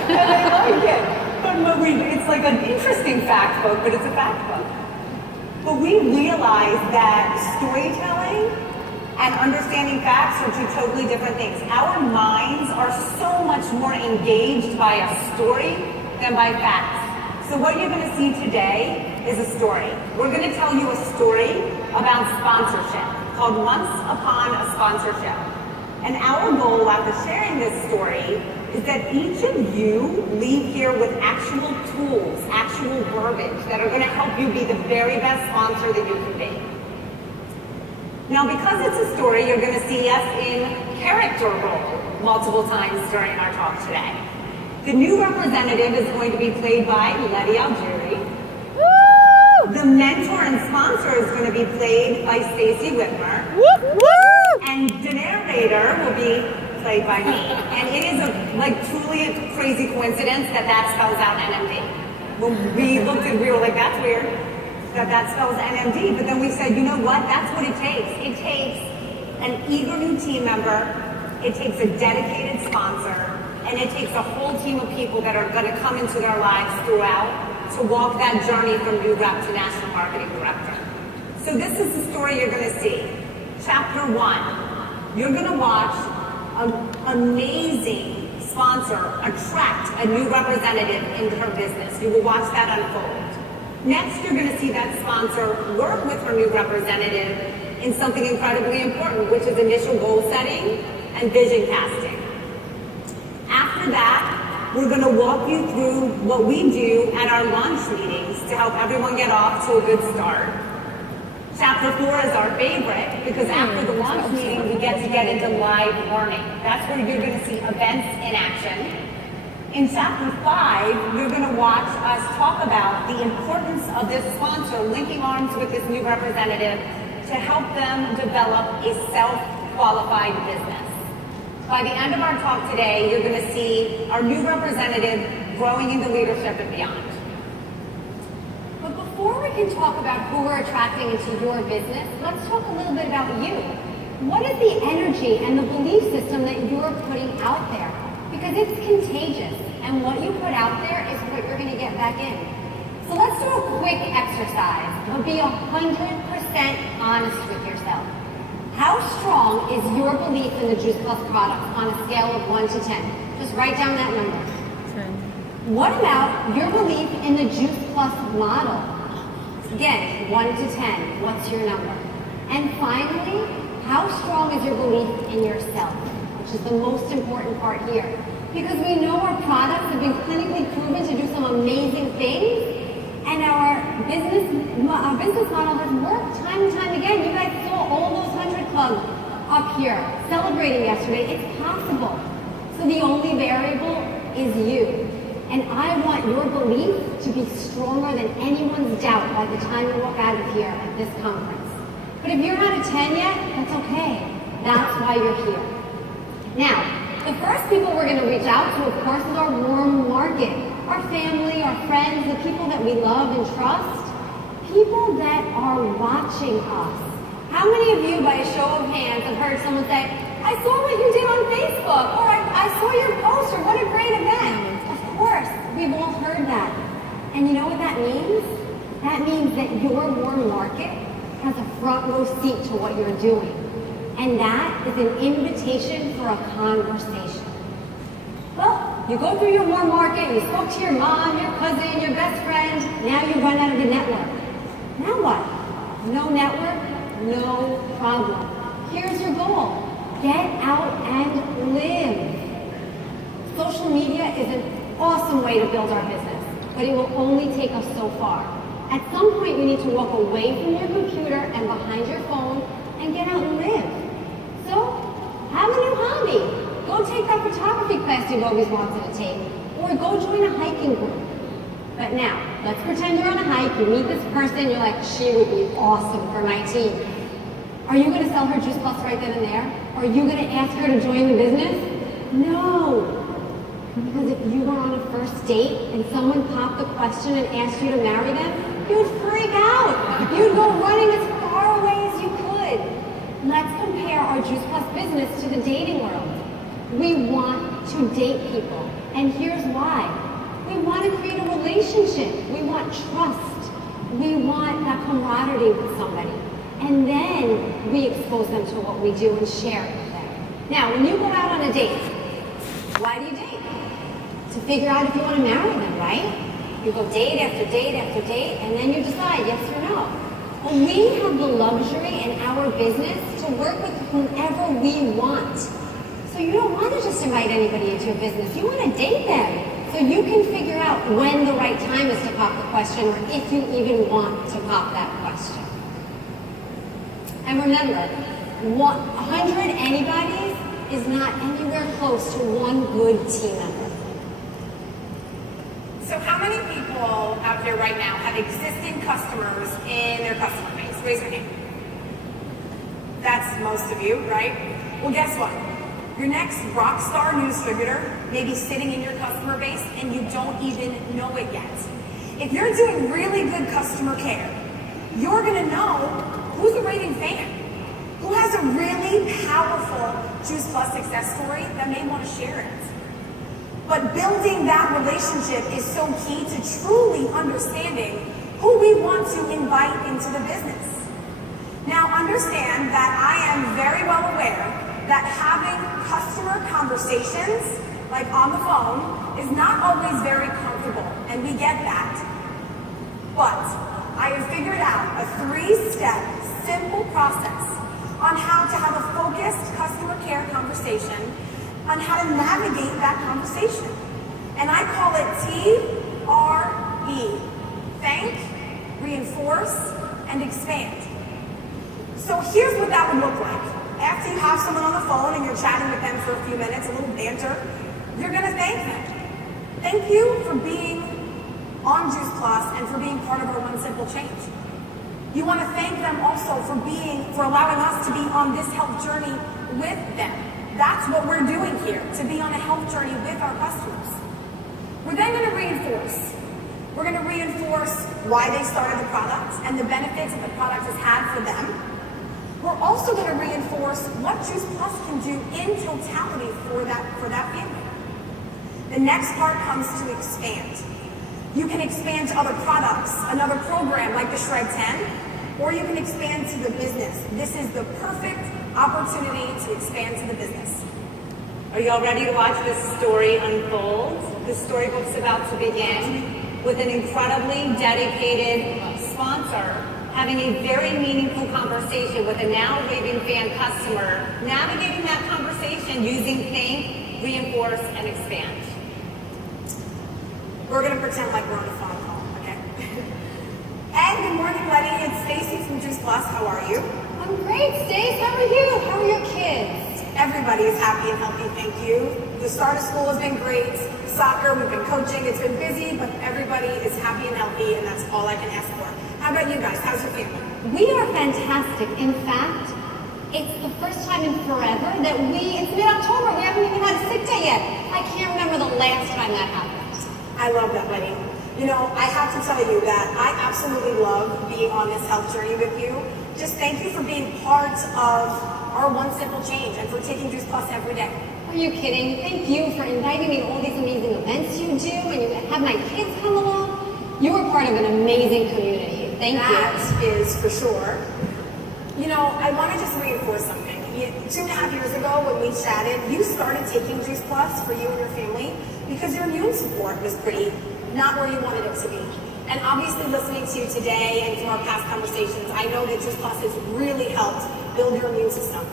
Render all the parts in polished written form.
and they like it. But it's like an interesting fact book, but it's a fact book. But we realized that storytelling and understanding facts are two totally different things. Our minds are so much more engaged by a story than by facts. So what you're going to see today is a story. We're going to tell you a story about sponsorship called Once Upon a Sponsorship. And our goal after sharing this story is that each of you leave here with actual tools, actual verbiage that are going to help you be the very best sponsor that you can be. Now, because it's a story, you're going to see us in character role multiple times during our talk today. The new representative is going to be played by Letty Algieri. Woo! The mentor and sponsor is going to be played by Stacy Whitmer. Woo! Woo! And the narrator will be played by me. And it is truly a crazy coincidence that spells out NMD. When we looked at it, we were like, that's weird. That spells NMD, but then we said, you know what, that's what it takes. It takes an eager new team member, it takes a dedicated sponsor, and it takes a whole team of people that are going to come into their lives throughout to walk that journey from new rep to national marketing director. So this is the story you're going to see. Chapter 1, you're going to watch an amazing sponsor attract a new representative into her business. You will watch that unfold. Next, you're going to see that sponsor work with her new representative in something incredibly important, which is initial goal setting and vision casting. After that, we're going to walk you through what we do at our launch meetings to help everyone get off to a good start. Chapter 4 is our favorite because after the launch meeting, we get into live learning. That's where you're going to see events in action. In Chapter 5, you're going to watch us talk about the importance of this sponsor linking arms with this new representative to help them develop a self-qualified business. By the end of our talk today, you're going to see our new representative growing into leadership and beyond. But before we can talk about who we're attracting into your business, let's talk a little bit about you. What is the energy and the belief system that you're putting out there? Because it's contagious, and what you put out there is what you're going to get back in. So let's do a quick exercise, but be 100% honest with yourself. How strong is your belief in the Juice Plus products on a scale of 1 to 10? Just write down that number. 10. What about your belief in the Juice Plus model? Again, 1 to 10, what's your number? And finally, how strong is your belief in yourself? Which is the most important part here. Because we know our products have been clinically proven to do some amazing things, and our business model has worked time and time again. You guys saw all those 100 clubs up here celebrating yesterday. It's possible. So the only variable is you. And I want your belief to be stronger than anyone's doubt by the time you walk out of here at this conference. But if you're not a 10 yet, that's okay. That's why you're here. Now, the first people we're going to reach out to, of course, is our warm market. Our family, our friends, the people that we love and trust. People that are watching us. How many of you, by a show of hands, have heard someone say, I saw what you did on Facebook, or I saw your post, or what a great event? Of course, we've all heard that. And you know what that means? That means that your warm market has a front row seat to what you're doing. And that is an invitation for a conversation. Well, you go through your warm market, you spoke to your mom, your cousin, your best friend, now you run out of the network. Now what? No network, no problem. Here's your goal. Get out and live. Social media is an awesome way to build our business, but it will only take us so far. At some point, you need to walk away from your computer and behind your phone and get out and live. So, have a new hobby. Go take that photography class you've always wanted to take, or go join a hiking group. But now, let's pretend you're on a hike, you meet this person, you're like, she would be awesome for my team. Are you going to sell her Juice Plus right then and there? Are you going to ask her to join the business? No. Because if you were on a first date and someone popped the question and asked you to marry them, you'd freak out. You'd go running as far away as you could. Let's compare our Juice Plus business to the dating world. We want to date people. And here's why. We want to create a relationship. We want trust. We want that camaraderie with somebody. And then we expose them to what we do and share it with them. Now, when you go out on a date, why do you date? To figure out if you want to marry them, right? You go date after date after date, and then you decide yes or no. Well, we have the luxury in our business to work with whomever we want. So you don't want to just invite anybody into your business. You want to date them. So you can figure out when the right time is to pop the question, or if you even want to pop that question. And remember, 100 anybody's is not anywhere close to one good team member. So how many people out here right now have existing customers in their customer base? Raise your hand. That's most of you, right? Well, guess what? Your next rock star new distributor may be sitting in your customer base and you don't even know it yet. If you're doing really good customer care, you're gonna know who's a raving fan, who has a really powerful Juice Plus success story that may want to share it. But building that relationship is so key to truly understanding who we want to invite into the business. Now understand that I am very well aware that having customer conversations, like on the phone, is not always very comfortable, and we get that. But I have figured out a 3-step simple process on how to have a focused customer care conversation, on how to navigate that conversation. And I call it TRE. Thank, reinforce, and expand. So here's what that would look like. After you have someone on the phone and you're chatting with them for a few minutes, a little banter, you're gonna thank them. Thank you for being on Juice Plus and for being part of our One Simple Change. You wanna thank them also for allowing us to be on this health journey with them. That's what we're doing here, to be on a health journey with our customers. We're then gonna reinforce. We're gonna reinforce why they started the product and the benefits that the product has had for them. We're also gonna reinforce what Juice Plus can do in totality for that family. The next part comes to expand. You can expand to other products, another program like the Shred 10, or you can expand to the business. This is the perfect opportunity to expand to the business. Are you all ready to watch this story unfold? The storybook's about to begin with an incredibly dedicated sponsor having a very meaningful conversation with a now raving fan customer, navigating that conversation using Think, Reinforce, and Expand. We're gonna pretend like we're on a phone call, okay? And good morning, Letty. It's Stacy from Juice Plus. How are you? I'm great, Stace. How are you? How are your kids? Everybody is happy and healthy, thank you. The start of school has been great. Soccer, we've been coaching, it's been busy, but everybody is happy and healthy, and that's all I can ask for. How about you guys? How's your family? We are fantastic. In fact, it's the first time in forever that it's mid-October. We haven't even had a sick day yet. I can't remember the last time that happened. I love that, Letty. You know, I have to tell you that I absolutely love being on this health journey with you. Just thank you for being part of our One Simple Change and for taking Juice Plus every day. Are you kidding? Thank you for inviting me to all these amazing events you do, and you have my kids come along. You are part of an amazing community. Thank you. That is for sure. You know, I want to just reinforce something. 2.5 years ago when we chatted, you started taking Juice Plus for you and your family because your immune support was not where you wanted it to be. And obviously listening to you today and from our past conversations, I know that Juice Plus has really helped build your immune system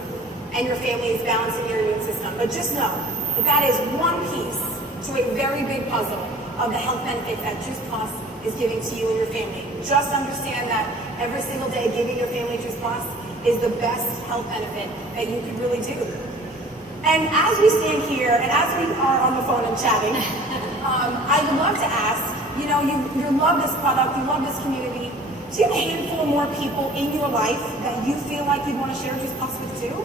and your family is balancing your immune system. But just know that that is one piece to a very big puzzle of the health benefits that Juice Plus is giving to you and your family. Just understand that every single day giving your family Juice Plus is the best health benefit that you could really do. And as we stand here and as we are on the phone and chatting, I would love to ask, you know, you love this product, you love this community. Do you have a handful more people in your life that you feel like you'd want to share Juice Plus with too?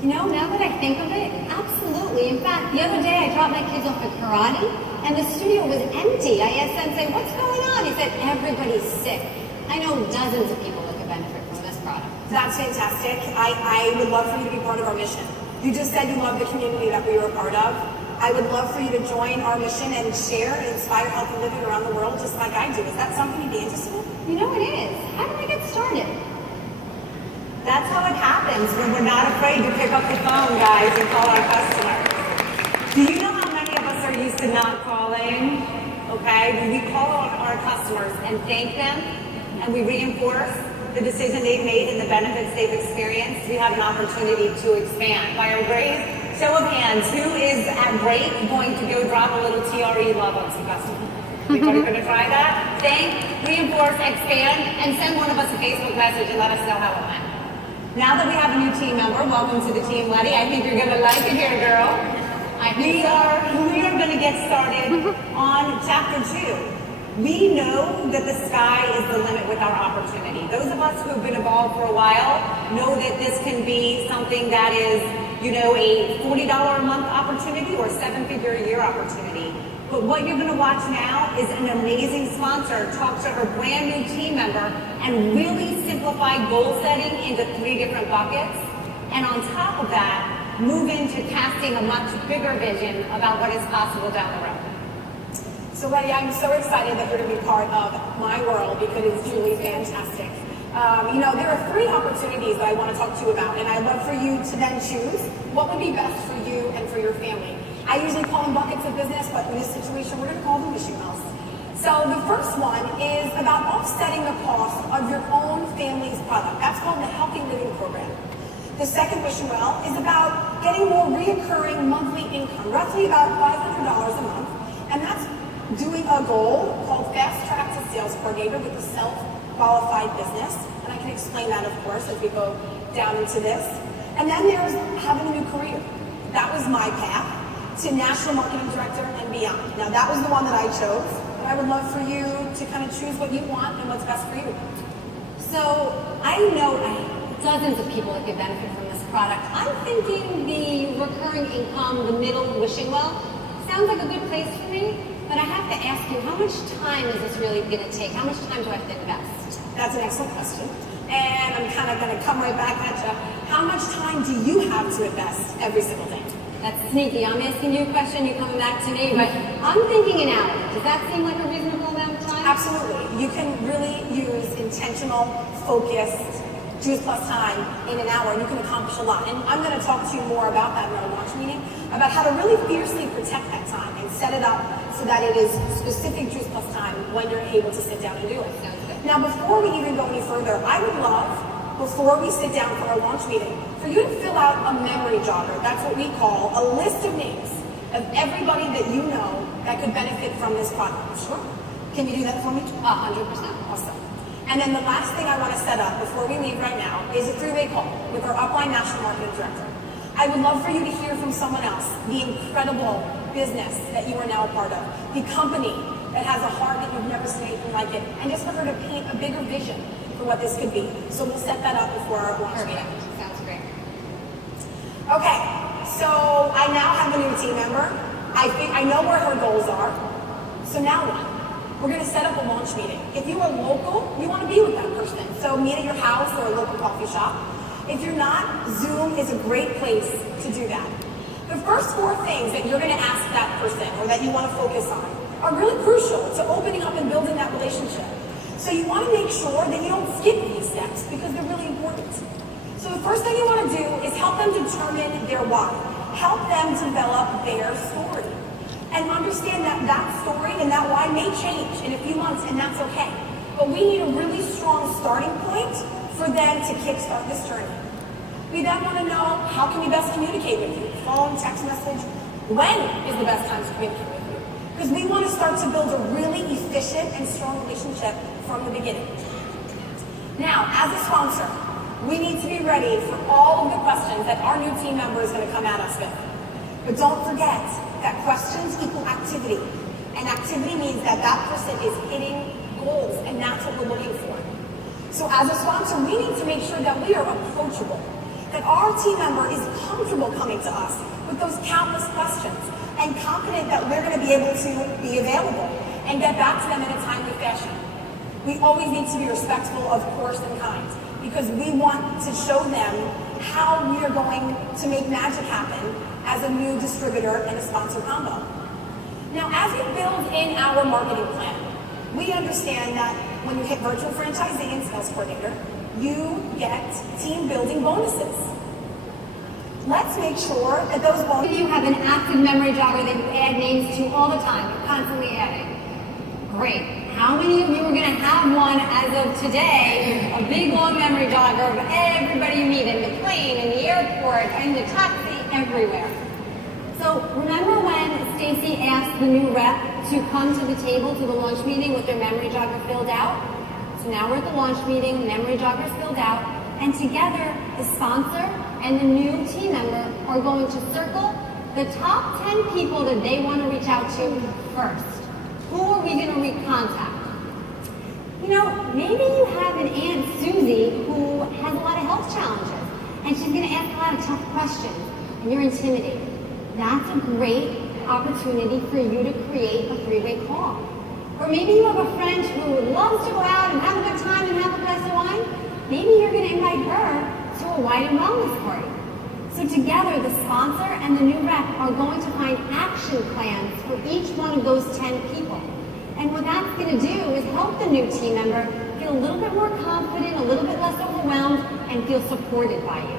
You know, now that I think of it, absolutely. In fact, the other day I dropped my kids off at karate and the studio was empty. I asked Sensei, what's going on? He said, everybody's sick. I know dozens of people that could benefit from this product. That's fantastic. I would love for you to be part of our mission. You just said you love the community that we were a part of. I would love for you to join our mission and share and inspire healthy living around the world just like I do. Is that something you'd be interested in? You know it is. How do I get started? That's how it happens when we're not afraid to pick up the phone, guys, and call our customers. Do you know how many of us are used to not calling? Okay, when we call our customers and thank them, and we reinforce the decision they've made and the benefits they've experienced, we have an opportunity to expand. By a great show of hands, who is at break going to go drop a little TRE love on some customers? Anybody going to try that? Thank, reinforce, expand, and send one of us a Facebook message and let us know how it went. Now that we have a new team member, welcome to the team, Letty. I think you're going to like it here, girl. We are going to get started on chapter 2. We know that the sky is the limit with our opportunity. Those of us who have been involved for a while know that this can be something that is, a $40 a month opportunity or 7-figure a year opportunity. But what you're going to watch now is an amazing sponsor talk to her brand new team member and really simplify goal setting into 3 different buckets. And on top of that, move into casting a much bigger vision about what is possible down the road. So Letty, I'm so excited that you're going to be part of my world because it's truly fantastic. There are 3 opportunities that I want to talk to you about, and I'd love for you to then choose what would be best for you and for your family. I usually call them buckets of business, but in this situation, we're going to call them wishing wells. So the first one is about offsetting the cost of your own family's product. That's called the Healthy Living Program. The second wishing well is about getting more reoccurring monthly income, roughly about $500 a month, and that's doing a goal called Fast Track to Sales Coordinator with a self-qualified business, and I can explain that, of course, as we go down into this. And then there's having a new career. That was my path to National Marketing Director and beyond. Now, that was the one that I chose, but I would love for you to kind of choose what you want and what's best for you. So I know dozens of people that could benefit from this product. I'm thinking the recurring income, the middle wishing well, sounds like a good place for me, but I have to ask you, how much time is this really going to take? How much time do I have to invest? That's an excellent question. And I'm kind of going to come right back at you. How much time do you have to invest every single day? That's sneaky. I'm asking you a question, you're coming back to me, but I'm thinking an hour. Does that seem like a reasonable amount of time? Absolutely. You can really use intentional, focused, Juice Plus time in an hour, and you can accomplish a lot. And I'm going to talk to you more about that in our launch meeting, about how to really fiercely protect that time and set it up so that it is specific Juice Plus time when you're able to sit down and do it. Now, before we even go any further, I would love, before we sit down for our launch meeting, for you to fill out a memory jogger. That's what we call a list of names of everybody that you know that could benefit from this product. Sure. Can you do that for me? 100%. Awesome. And then the last thing I want to set up before we leave right now is a 3-way call with our upline National Marketing Director. I would love for you to hear from someone else the incredible business that you are now a part of, the company that has a heart that you've never seen anything like it, and just for her to paint a bigger vision for what this could be. So we'll set that up before our launch meeting. Sounds great. Okay, so I now have a new team member. I know where her goals are. So now what? We're going to set up a launch meeting. If you are local, you want to be with that person. So meet at your house or a local coffee shop. If you're not, Zoom is a great place to do that. The first 4 things that you're going to ask that person or that you want to focus on are really crucial to opening up and building that relationship. So you want to make sure that you don't skip these steps because they're really important. So the first thing you want to do is help them determine their why. Help them develop their story. And understand that that story and that why may change in a few months, and that's okay. But we need a really strong starting point for them to kickstart this journey. We then want to know, how can we best communicate with you? Phone, text message. When is the best time to communicate with you? Because we want to start to build a really efficient and strong relationship from the beginning. Now, as a sponsor, we need to be ready for all of the questions that our new team member is going to come at us with. But don't forget that questions equal activity. And activity means that that person is hitting goals, and that's what we're looking for. So as a sponsor, we need to make sure that we are approachable, that our team member is comfortable coming to us with those countless questions and confident that we're going to be able to be available and get back to them in a timely fashion. We always need to be respectful, of course, and kind. because we want to show them how we are going to make magic happen as a new distributor and a sponsor combo. Now, as we build in our marketing plan, we understand that when you hit virtual franchisee and sales coordinator, you get team building bonuses. Let's make sure that those bonuses... You have an active memory jogger that you add names to all the time, you're constantly adding. Great. How many of you are going to have one as of today, a big long memory jogger of everybody you meet in the plane, in the airport, in the taxi, everywhere? So remember when Stacy asked the new rep to come to the table, to the launch meeting with their memory jogger filled out? So now we're at the launch meeting, memory jogger's filled out, and together the sponsor and the new team member are going to circle the top 10 people that they want to reach out to first. Who are we going to recontact? You know, maybe you have an Aunt Susie who has a lot of health challenges, and she's going to ask a lot of tough questions, and you're intimidated. That's a great opportunity for you to create a three-way call. Or maybe you have a friend who loves to go out and have a good time and have a glass of wine. Maybe you're going to invite her to a wine and wellness party. So together, the sponsor and the new rep are going to find action plans for each one of those 10 people. And what that's going to do is help the new team member feel a little bit more confident, a little bit less overwhelmed, and feel supported by you.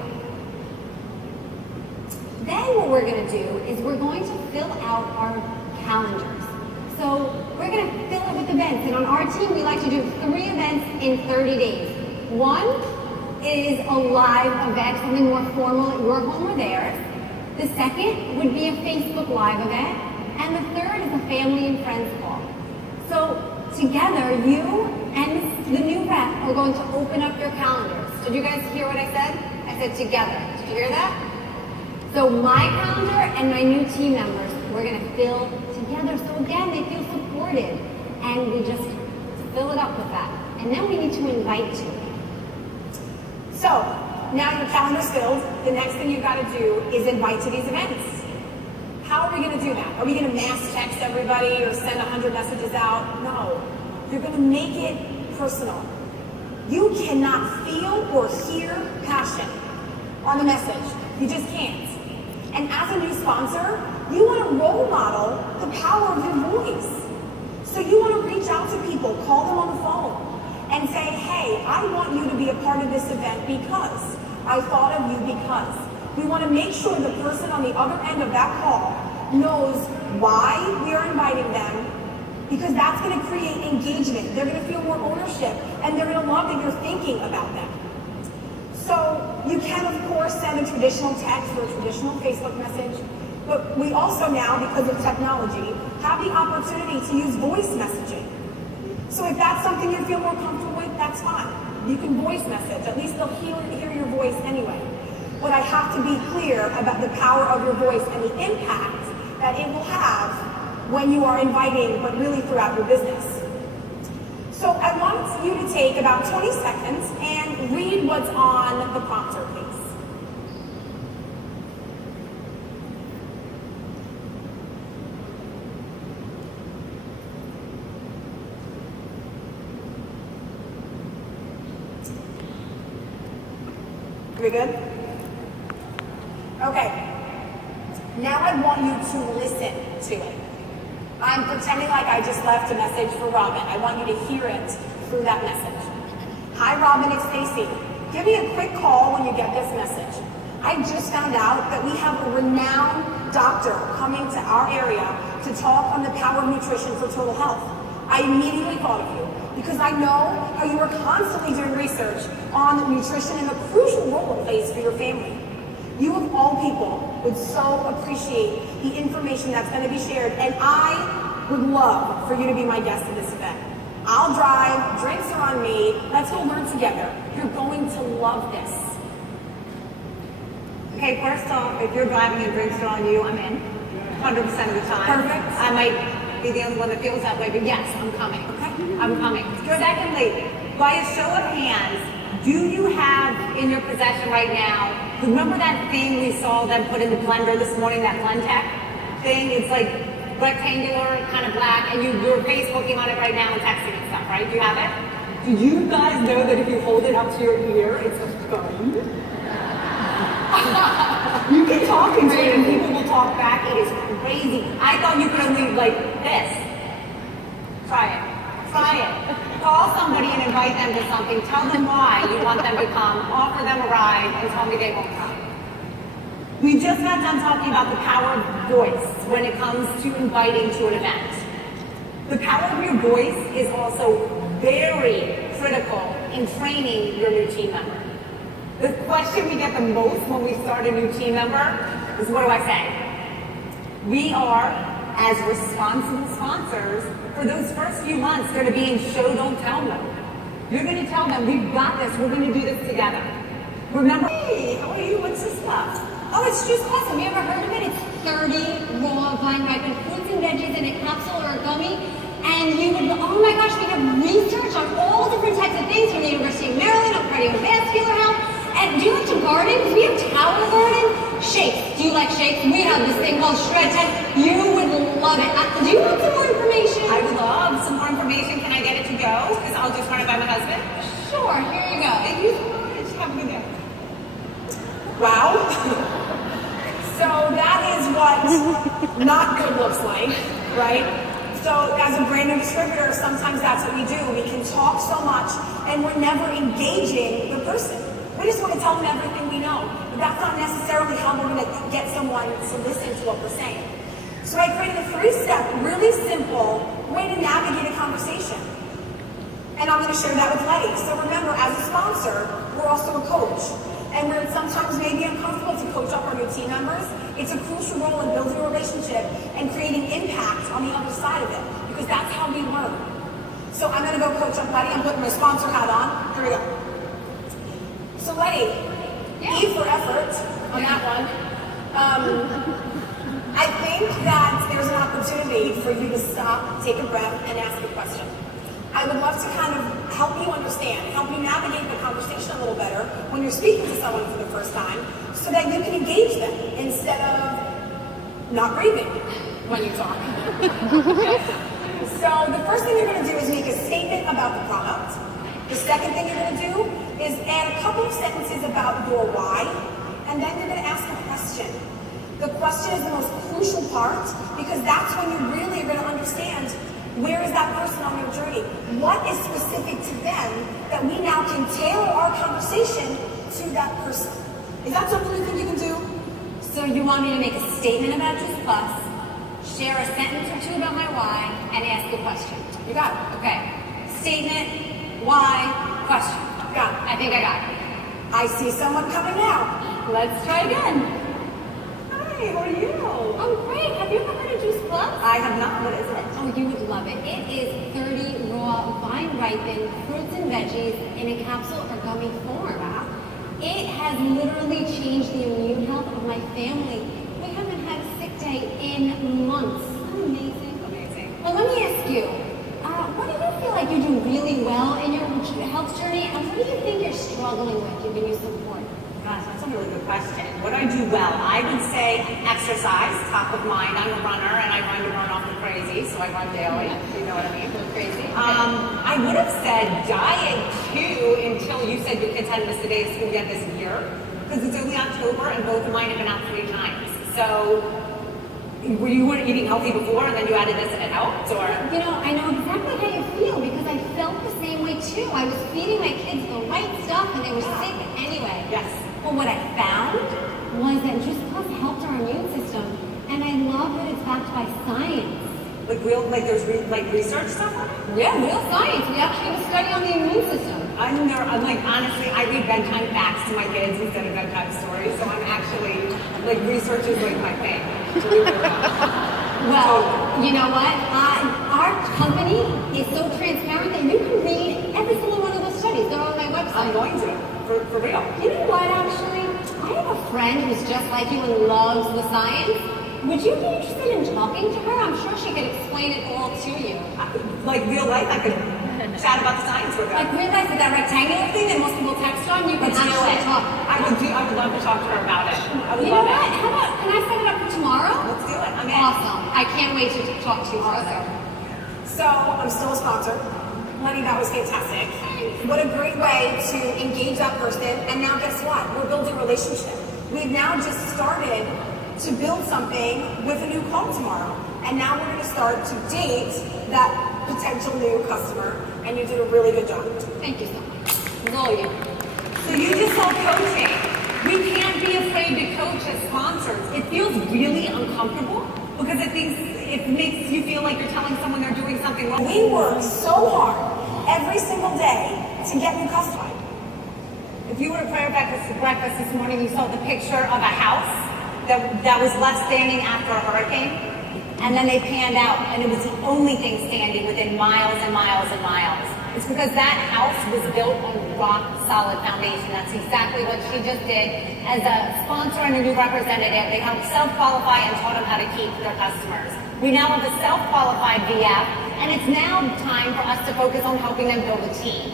Then what we're going to do is we're going to fill out our calendars. So we're going to fill it with events. And on our team, we like to do 3 events in 30 days. One is a live event, something more formal at your home or theirs. The second would be a Facebook Live event. And the third is a family and friends call. So together, you and the new rep are going to open up your calendars. Did you guys hear what I said? I said together. Did you hear that? So my calendar and my new team members, we're going to fill together. So again, they feel supported. And we just fill it up with that. And then we need to invite you. So, now your calendar's filled, the next thing you've got to do is invite to these events. How are we going to do that? Are we going to mass text everybody or send 100 messages out? No. You're going to make it personal. You cannot feel or hear passion on the message. You just can't. And as a new sponsor, you want to role model the power of your voice. So you want to reach out to people, call them on the phone, and say, hey, I want you to be a part of this event because I thought of you because. We want to make sure the person on the other end of that call knows why we are inviting them, because that's going to create engagement. They're going to feel more ownership, and they're going to love that you're thinking about them. So you can, of course, send a traditional text or a traditional Facebook message, but we also now, because of technology, have the opportunity to use voice messaging. So if that's something you feel more comfortable with, that's fine. You can voice message. At least they'll hear your voice anyway. But I have to be clear about the power of your voice and the impact that it will have when you are inviting, but really throughout your business. So I want you to take about 20 seconds and read what's on the prompter, please. We good? Okay. Now I want you to listen to it. I'm pretending like I just left a message for Robin. I want you to hear it through that message. Hi Robin, it's Stacy. Give me a quick call when you get this message. I just found out that we have a renowned doctor coming to our area to talk on the power of nutrition for total health. I immediately thought of you because I know how you are constantly doing research on nutrition and the crucial role it plays for your family. You of all people would so appreciate the information that's going to be shared, and I would love for you to be my guest at this event. I'll drive, drinks are on me, let's go learn together. You're going to love this. Okay, first off, if you're driving and drinks are on you, I'm in 100% of the time. Perfect. I might be the only one that feels that way, but yes, I'm coming. Okay. I'm coming. Secondly, by a show of hands, do you have in your possession right now, remember that thing we saw them put in the blender this morning, that Blendtec thing? It's like rectangular, kind of black, and you're Facebooking on it right now and texting and stuff, right? Do you have it? Did you guys know that if you hold it up to your ear, it's a phone? You can talk into it and people will talk back. It is crazy. I thought you could only like this. Try it. Try it. Call somebody and invite them to something. Tell them why you want them to come. Offer them a ride and tell me they won't come. We just got done talking about the power of voice when it comes to inviting to an event. The power of your voice is also very critical in training your new team member. The question we get the most when we start a new team member is, what do I say? We are, as responsible sponsors, for those first few months, going to be in show, don't tell mode. You're going to tell them, we've got this, we're going to do this together. Remember, hey, how are you? What's this stuff? Oh, it's just awesome. You ever heard of it? It's 30 raw vine-ripened fruits and veggies in a capsule or a gummy. And you would, oh my gosh, we have research on all different types of things from the University of Maryland on cardiovascular health. And do you like to garden? Because we have tower garden shakes. Do you like shakes? We have this thing called Shred 10. You would love it. Do you want some more information? I would love some more information. Can I get it to go? Because I'll just run it by my husband. Sure, here you go. Thank you so much. Have a good day. Wow. So that is what not good looks like, right? So as a brand new distributor, sometimes that's what we do. We can talk so much and we're never engaging the person. We just want to tell them everything we know. But that's not necessarily how we're going to get someone to listen to what we're saying. So I created a 3-step, really simple way to navigate a conversation. And I'm going to share that with Letty. So remember, as a sponsor, we're also a coach. And we're sometimes maybe uncomfortable to coach up our new team members. It's a crucial role in building a relationship and creating impact on the other side of it, because that's how we learn. So I'm going to go coach up Letty. I'm putting my sponsor hat on. Here we go. So Letty, E for effort on that one. I think that there's an opportunity for you to stop, take a breath, and ask a question. I would love to kind of help you understand, help you navigate the conversation a little better when you're speaking to someone for the first time, so that you can engage them instead of not breathing when you talk. So the first thing you're going to do is make a statement about the product. The second thing you're going to do is add a couple of sentences about your why, and then you're going to ask a question. The question is the most crucial part, because that's when you really are going to understand, where is that person on their journey? What is specific to them that we now can tailor our conversation to that person? Is that something you think you can do? So you want me to make a statement about Juice Plus, share a sentence or two about my why, and ask a question? You got it. Okay. Statement, why, question. Got it. I think I got it. I see someone coming now. Let's try again. Hi, how are you? Oh, great. Have you ever heard of Juice Plus? I have not. What is it? Oh, you would love it. It is 30 raw, vine-ripened fruits and veggies in a capsule or gummy form. It has literally changed the immune health of my family. We haven't had a sick day in months. Isn't that amazing? Amazing. Well, let me ask you, what do you feel like you do really well in your health journey, and what do you think you're struggling with giving you support? Gosh, that's a really good question. What do I do well? I would say exercise, top of mind. I'm a runner and I run to burn off the crazy, so I run daily. You know what I mean? Crazy. I would have said diet too until you said your kids hadn't missed a day of school yet this year, because it's only October and both of mine have been out 3 times. So were you eating healthy before and then you added this and it helped? Or You know, I know exactly how you feel because I felt the same way too. I was feeding my kids the right stuff and they were sick anyway. Yes. But what I found was that Juice Plus helped our immune system, and I love that it's backed by science. Like there's research stuff on it? Yeah, real science. We actually have a study on the immune system. I'm like, honestly, I read bedtime facts to my kids instead of bedtime stories, so I'm actually, like, research is like my thing. Well, you know what? Our company is so transparent that you can read every single one of those studies. They're on my website. I'm going to, for real. You know what, actually? I have a friend who's just like you and loves the science. Would you be interested in talking to her? I'm sure she could explain it all to you. Like real life, I could chat about the science with her. Like realize that rectangular thing that most people text on, you can Let's do actually it. talk. I would love to talk to her about it. I would You know love what? it. How about, can I set it up for tomorrow? Let's do it. I'm in. Awesome. I can't wait to talk to you further. So I'm still a sponsor. Lenny, that was fantastic. What a great way to engage that person. And now guess what? We're building a relationship. We've now just started to build something with a new call tomorrow. And now we're going to start to date that potential new customer. And you did a really good job. Thank you so much. It's all you. So you just saw coaching. We can't be afraid to coach as sponsors. It feels really uncomfortable because it makes you feel like you're telling someone they're doing something wrong. We work so hard every single day to get new customers. If you were to prayer breakfast this morning, you saw the picture of a house that was left standing after a hurricane. And then they panned out, and it was the only thing standing within miles and miles and miles. It's because that house was built on rock solid foundation. That's exactly what she just did. As a sponsor and a new representative, they helped self-qualify and taught them how to keep their customers. We now have a self-qualified VF, and it's now time for us to focus on helping them build a team.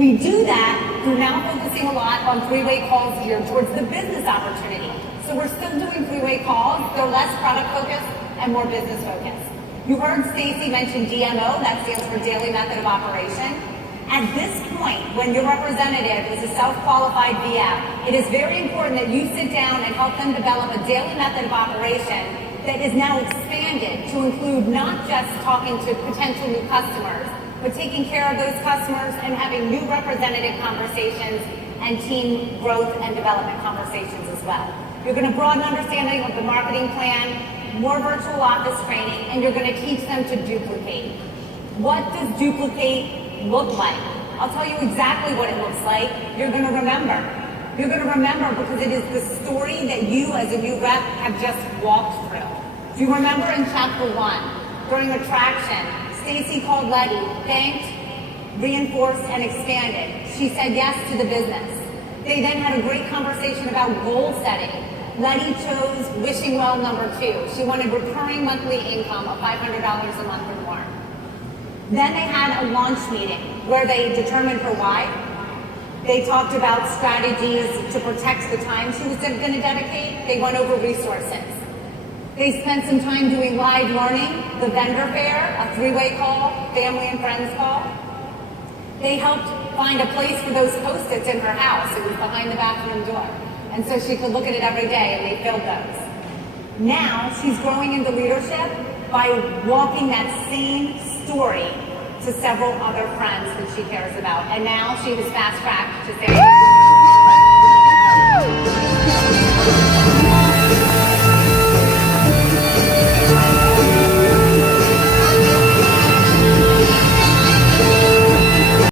We do that through now focusing a lot on three-way calls geared towards the business opportunity. So we're still doing three-way calls. They're less product-focused and more business-focused. You heard Stacy mention DMO, that stands for Daily Method of Operation. At this point, when your representative is a self-qualified VF, it is very important that you sit down and help them develop a daily method of operation that is now expanded to include not just talking to potential new customers, but taking care of those customers and having new representative conversations and team growth and development conversations as well. You're going to broaden understanding of the marketing plan, more virtual office training, and you're going to teach them to duplicate. What does duplicate look like? I'll tell you exactly what it looks like. You're going to remember. You're going to remember because it is the story that you as a new rep have just walked through. Do you remember in chapter 1, during attraction, Stacy called Letty, thanked, reinforced, and expanded. She said yes to the business. They then had a great conversation about goal setting. Letty chose wishing well number 2. She wanted recurring monthly income of $500 a month or more. Then they had a launch meeting where they determined her why. They talked about strategies to protect the time she was going to dedicate. They went over resources. They spent some time doing live learning, the vendor fair, a three-way call, family and friends call. They helped find a place for those Post-its in her house. It was behind the bathroom door. And so she could look at it every day, and they filled those. Now she's growing into leadership by walking that same story to several other friends that she cares about. And now she was fast-tracked to say